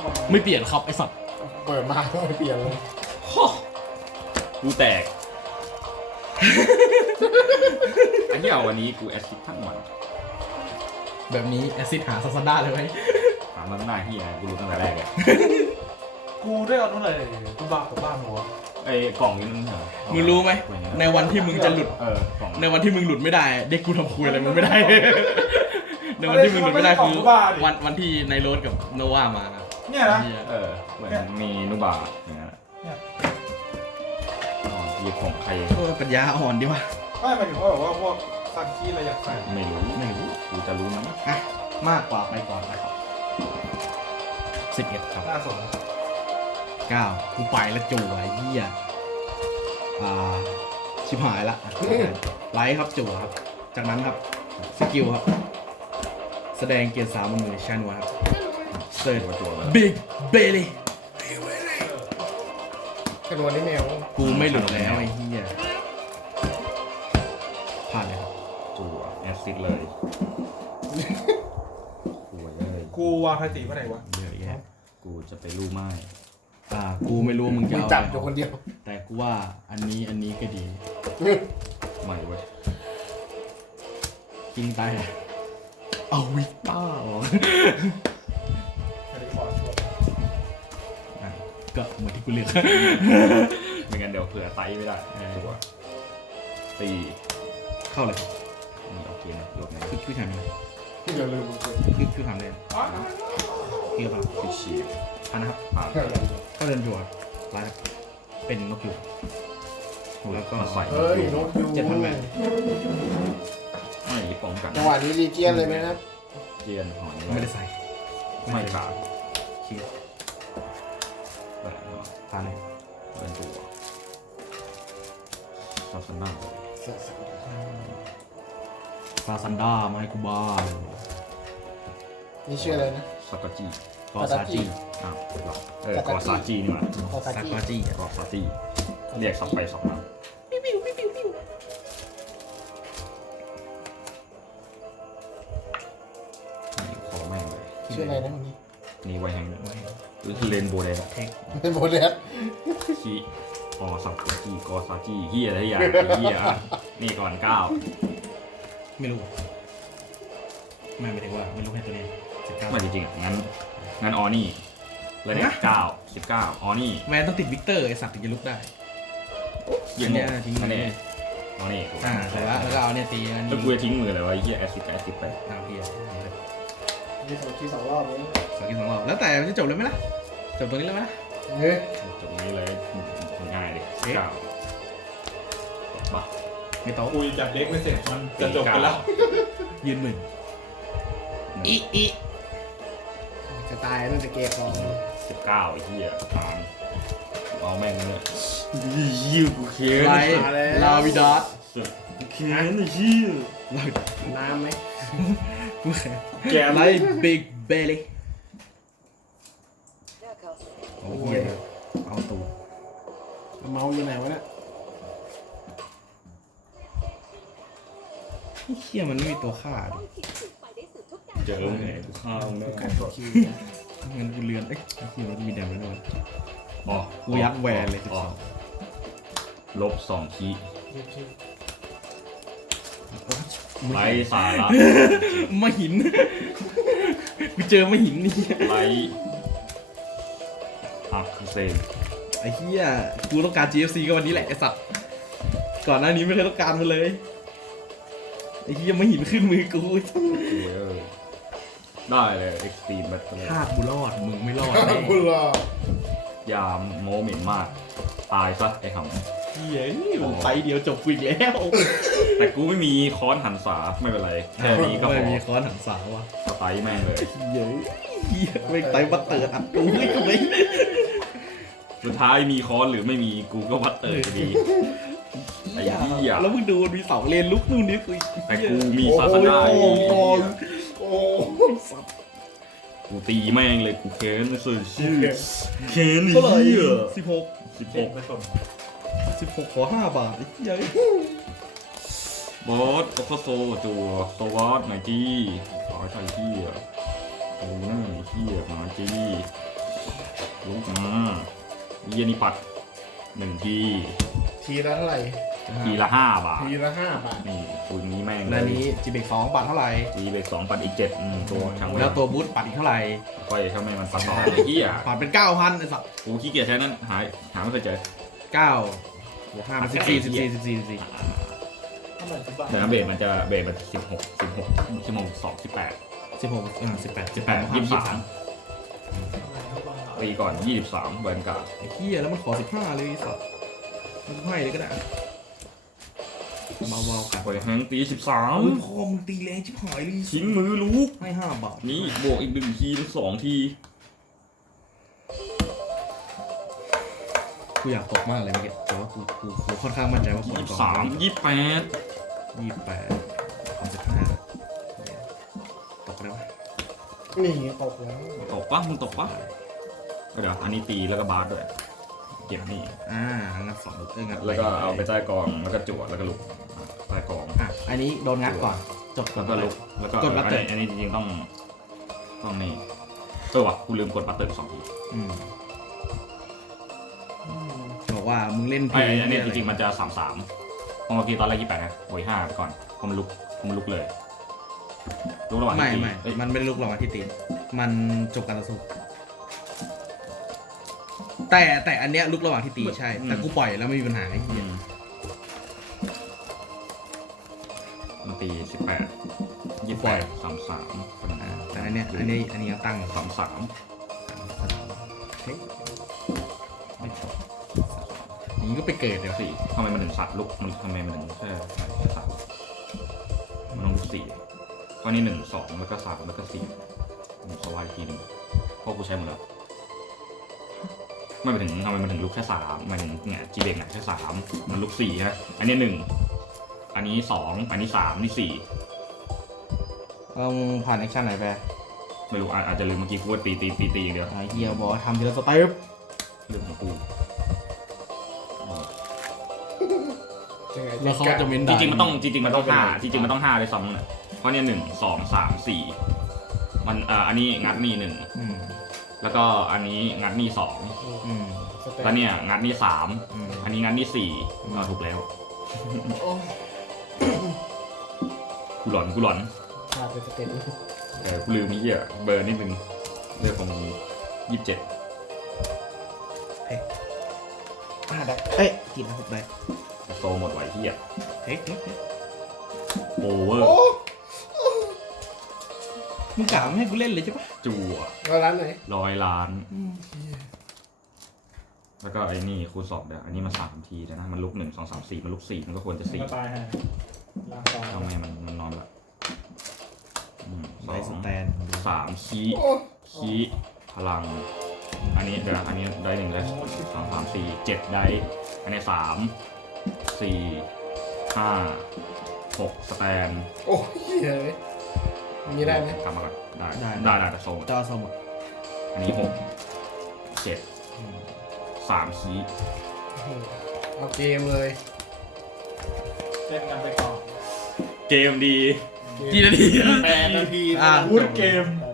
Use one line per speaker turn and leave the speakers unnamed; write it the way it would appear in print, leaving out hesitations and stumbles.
ไม่เปลี่ยนครับไอสัตว์
เปิดมาก็ไม่เปลี่ยนเลย
กูแตกอันที่เอาวันนี้กูแอสซิดทั้งวัน
แบบนี้แอซิดหาซาซาด้าเลยไหม
ถามมันหน้าที่อะไรกูรู้ตั้งแต่แรกเลย
กูได้เอาเท่าไหร่กูบ้ากับบ้านหัว
ไอ้กล่องนี้มันเหรอ
มึงรู้ไหมในวันที่มึงจะหลุด
กล่อง
ในวันที่มึงหลุดไม่ได้ เด็กกูทำคุยอะไรมึงไม่ได้ ในวันที่มึงหลุดไม่ได้คือวันที่ในโรถกับโนวามา
เนี่ยนะ
เหมือนมีนุบาอย่างนั้นอ๋อหยิบของใคร
โอ้ยปัญญาอ่อนดิวะ
ไม่หมายถึงว่าแบบว่าพวกซักขี้อะไรอยากใส่
ไม่รู้กูจะรู้มั้ย
อ่ะมากกว่าไปก่อนนะครับ11ครับ
น่าสน
9กูไปแล้วจู่ไอ้เหี้ยชิบหายละไลท์ครับจู่ครับจากนั้นครับสกิลครับแสดงเกียร์3บนมือชานัวครับเซิร์ช
ตัวแล้ว
บิ๊กเบลลี่
กระโดดนี่แมว
กูไม่หลุดแล้วไอ้เหี้ยผ่านเลยครับ
จั่วแอสซิดเลยกูเลย
กูวางไทติเมื่อไหร่วะ
เยอะแยะ
กูจะไปรู้ไม้
กูไม่รู้มึงจะ
มึง
เอา
จับอยู่คนเดียว
แต่กูว่าอันนี้ก็ดี
ใหม่เว้ย
จริงตายเลยเอาวิกต้าออก
ไม่ได้ขอชวน
ก็เหมือนที่กูเลือก
ไม่งั้นเดี๋ยวเผื่อไตไม่ได้จั่วตี
เข้าเลย
นี่โอเคนะยกนะ
คือทำยังไง
อย่าลืมมึงเลย
คือทำเลยคือแบบ
คือฉีก
พันนะครับ
ผ่าน
ก็เดินจั่วไลฟ์เป็นนกอยู่แล้วก็
มาใส่
เฮ้ยนกยู
7,000แวน
ไม่ป้องกัน
จังหวะนี้รีเจียนเลยไหมครับ
เจียนหอย
ไม่ได้ใส่
ไม่ขาด
คิด
แบบนี้
ทานเลย
เป็นตัวซาสนา
ซาซันด้ามาให้กูบ้า
นี่ชื่ออะไรนะ
ซากาจิ
กอซาจิ
อ้าวหรอกอซาจินี่มา
คอ
ซา
ซาจิ
กาจิ
กอซาจิเรียกสับไปสับมานี่ขอแม่งเลย
ชื่ออะไรนะคนนี้
นี่ไวแฮงเลนโบว์แดง
เทค
เป็นโบเดส
คีออซากาจิกอซาจิเฮียอะไรอย่างเฮียนี่ก่อน9
ไม่รู้ไม่ถึงว่าไม่รู้แค่ตัวนี้19
ไม่จริงๆงั้นออนี่แล้วเนี่ย19ออนี่
แวนต้องติดวิกเตอร์ไอสัตว์ถึงจะลุกได้
ยังไง
ทิ้ง
อัน
นี่
นี้ออนี่
แต่ว่าแล้วก็เอาเนี่ยตีอันนี้
แล้วกูจะทิ้งมือเลยวะไอ้เฮียแอสซิดไป
เพีย
มีสองที่2 รอบนี้
สองกิน2 รอบแล้วแต่มันจะจบเลยไหมล่ะจบตรงนี้เลยไหมล่ะ
เฮ้ย
จบนี้เลยง่ายเลย9บ้า
ไม่ต้อง
กูจับเด็กไม่เสร็จมันจะจบกันแล้ว
ยืนหมื่นอี
จะตายนั่นจะเกย์ฟอง
19ไอ้เฮียผ่านเอาแม่งเลยยิวกูเค้น
ไลลาวิดาส
เค้นไอ้เฮีย
ลาวิดาส
น้ำไหม
กูแค่ไลบิ๊กเบลลี่โอ้ยเอาตู
เมาส์อยู่ไหนวะเนี่ย
เฮียมันไม่มีตัวฆ่าดิ
เจอมึงไงกูฆ่ามึงแน่
คิว
เงินกูเลือนเอ้ยเฮียมันมีแดมแล้วด้วย
อ๋อ
กูยัดแวนเลย
ลบ2คี
12
ไร้สาระ
มาหิน กูเจอมาหินนี่
ไร้อักเซน
ไอ้เหี้ยกูต้องการ GFC ก็วันนี้แหละไอ้สัตว์ก่อนหน้านี้ไม่เคยต้องการมันเลยไอ้เหี้ยมาหินขึ้นมือกู
ได้เลยเอ็กซ์ตรีมแบบนี้
ถ้ากูรอดมึงไม่รอดแน่
บุญรอย
ามโมเหม็นมาก ตายซะไอ้ห
เหี้ยมึงไปเดียวจบกูอีกแล้ว
ำแต่กูไม่มีค้อนหันษาไม่เป็นไรแค่นี้ก็พ
ไม่
อ
มีค้อนหันสาวว่ะ
สไตล์แม่งเลย
เหี้ยเหี้ยไม่ไตบัตเติร์ดอัดกูไม่กูไม่
สุดท้ายมีค้อนหรือไม่มีกูก็วัดเตยอยู่ดี ไอ้เหี้ย
แล้วมึงดูมีเสาเลนลุกนู่นนี่กู
แต่กูมีซาสนาอยู่ดี
โอ้
กูตีแม่งเลยกูเค้นสุดชื่อเค้น
เท่าไหร่
เหี้ย
16
16
ไม่สน
16ขอ5 บาทไอ้เหี้ย
บอสโอคาโซจัวโซวอสหน่อยจี้ขอใช้ที่อ่ะโอ้ยเหี้ยหน่อยจี้ลุกมาเยี่ยนี่ปัด1 ที
ทีละเท่าไหร่
ทีละ5 บาท
ทีละ5 บาท
นี่ตัวนี้แม่ง
แล้วนี้จีเบก2ปัดเท่าไหร่
ทีเบรก2ปัดอีก7ตัวช่าง
แล้วตัวบูทปัดอีกเท่าไหร่
ค่อยทำไมมันปัดต่อไอ้เหี้ย
ปัดเป็น 9,000ไอ้สัส
กูขี้เกียจใช้นั้นหาไม่เคยเจอ
9 บวก5เป็น14 14
เท่าไหร่ทุกบาท
แต่เบรกมันจะเบรกมัน16ชั่วโมง2 18
18
23ปีก่อน23แวนการ์ด
ไอ้เหี้ยแล้วมันขอ15เลยไอ้สัสมันให้เลยก็ได้เบาๆกัน
ปล่อยแฮงตี
อุ้ย
13
พอมึงตีแรงชิบหายเลย
ทิ้งมือลูก
ให้5 บาท
นี่บวกอีก1 ทีเป็น2 ที
กูอยากตกมากเลยเมื่อกี้แต่ว่ากูค่อนข้างมั่นใจว่าผลก่อน
23 28
28 35ตกได้ปะ
นี่ตกแล้ว
ตกปะมึงตกปะเดี๋ยวอันนี้ตีแล้วก็บาสด้วยเก็บนี่
งัด2งัด
แล้วก็เอาไปใต้กองแล้วก็จั่วแล้วก็ลุกใต้กอง
อันนี้โดนงัดก่อนจบ
แล้วก็ลุกแล้วก็
กดบัตเตอร์
อันนี้จริงๆต้องนี่ว่ะกูลืมกดบัตเตอร์2 ที
บอกว่ามึงเล่น
อันนี้จริงๆมันจะ33เมื่อกี้ตอนแรก28นะบวก5ไปก่อนผมลุกเลยลุกระหว่างที่ตี
ไม่มันไม่ได้ลุกหรอกมาที่ตีนมันจบการต่อสู้แต่อันเนี้ยลุกระหว่างที่ตีใช่แต่กูปล่อยแล้วไม่มีปัญหาไอ้เหี้ย
มันตี18 28 33
แต่อันนี้ยังตั้ง
33
ไม่จบอย่างนี้ก็ไปเกิดเดี๋ยว
4ทำไมมันถึงสัตว์ลุกมันทำไมมันถึงแค่สัตว์มันต้องลุก4ข้อนี้1 2แล้วก็3แล้วก็4ผมสวายทีนึงเพราะกูใช้หมดแล้วไม่ไปถึงทำไมมันถึงลุกแค่3มันถึงเนี่ยจีเบกเนี่ยแค่3มันลุก4นะอันนี้1อันนี้2อันนี้3นี่4
ต้องผ่านแอคชั่นไหนไป
ไม่รู้อาจจะลืมเมื่อกี้กูว่าตีอย่างเดียว
ไอ้เฮียบอกทำทีละสเต็ป
เรื่องของกู
แล้วเขาจะเม้น
จ
ด่า
ริงๆมันต้อง5จริงๆมันต้อง5เลยซ้ำเนี่ยเพราะเนี่ย1 2 3 4มันอันนี้งัดนี่1แล้วก็อันนี้งัดนี่2แล้วเนี่ยงัดนี่3อันนี้งัดนี่4ก็ถูกแล้วกูหลอน
ขาดไปสเต็ป
แต่กูลืมมีเหี้ยเบอร์นิดนึงเรื่องของ27
ได้เอ้ยกินนะ6ได้
โซหมดไหวเหี้ย
เฮ้ย
โอเวอร์
มึงกล่าวไม่ให้กูเล่นเลยใช่ปะ
จั่ว
แล้วร้านไหน
100 ล้าน แล้วก็ไอ้นี่คูณ2เดี๋ยวอันนี้มา3 ทีนะมันลุก1 2 3 4มันลุก4มันก็ควรจะ
ก็ตายฮะล้างตา
4ทำไมมันนอนแบบ
ไลสแตน
3คีพลังอันนี้เดี๋ยวอันนี้ได้1แล้ว2 3 4 7ได้อันนี้3 4 5 6สแตน
โอ้ยเฮ้ยมีได้ไหม
กลับมาก่อนได้
ได้
แต่โซ
จอสมุด
อันนี้6 7 3คี
เอาเกมเลย
เล่นกันไปก่อน
เกมดี
กี่นาที
8 นาที
อ่ะ
วุ้นเกม